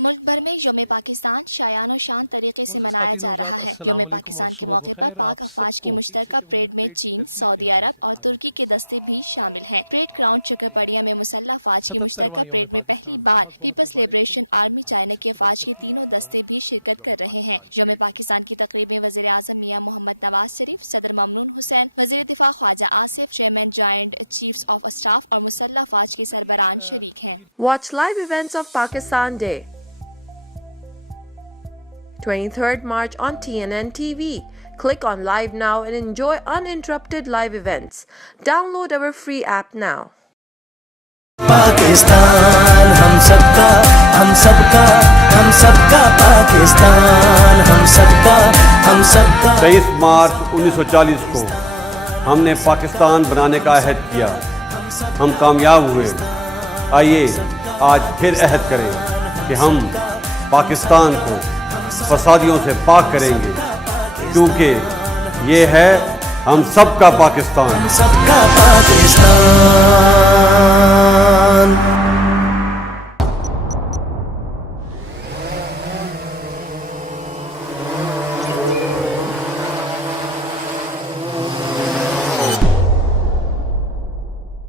ملک بھر میں یوم پاکستان شایان و شان طریقے سے منایا جا رہا ہے۔ یوم پاکستان کے موقع پر پاک افواج کی مشترکہ پریڈ میں چین، سعودی عرب اور ترکی کے دستے بھی شامل ہیں۔ پریڈ گراؤنڈ پڑیاں میں مسلح افواج کی مشترکہ پریڈ میں پہلی بار پیپلز لبریشن آرمی چائنہ کے افواج کے تینوں دستے بھی شرکت کر رہے ہیں۔ یوم پاکستان کی تقریب میں وزیر اعظم میاں محمد نوازشریف، صدر ممنون حسین، وزیر دفاع Khawaja Asif, chairman joint chiefs of staff اور مسلح افواج کے سربراہان شریک ہیں۔ Watch live events of Pakistan Day. 23rd March on TNN TV. Click on Live now and enjoy uninterrupted live events. Download our free app now. Pakistan ہم سب کا، ہم سب کا، ہم سب کا پاکستان، ہم سب کا، ہم سب کا۔ 23 مارچ 1940 کو ہم نے پاکستان بنانے کا عہد کیا، ہم کامیاب ہوئے۔ آئیے آج پھر عہد کریں کہ ہم پاکستان کو فسادیوں سے پاک کریں گے، کیونکہ یہ ہے ہم سب کا پاکستان۔ ہم سب کا پاکستان۔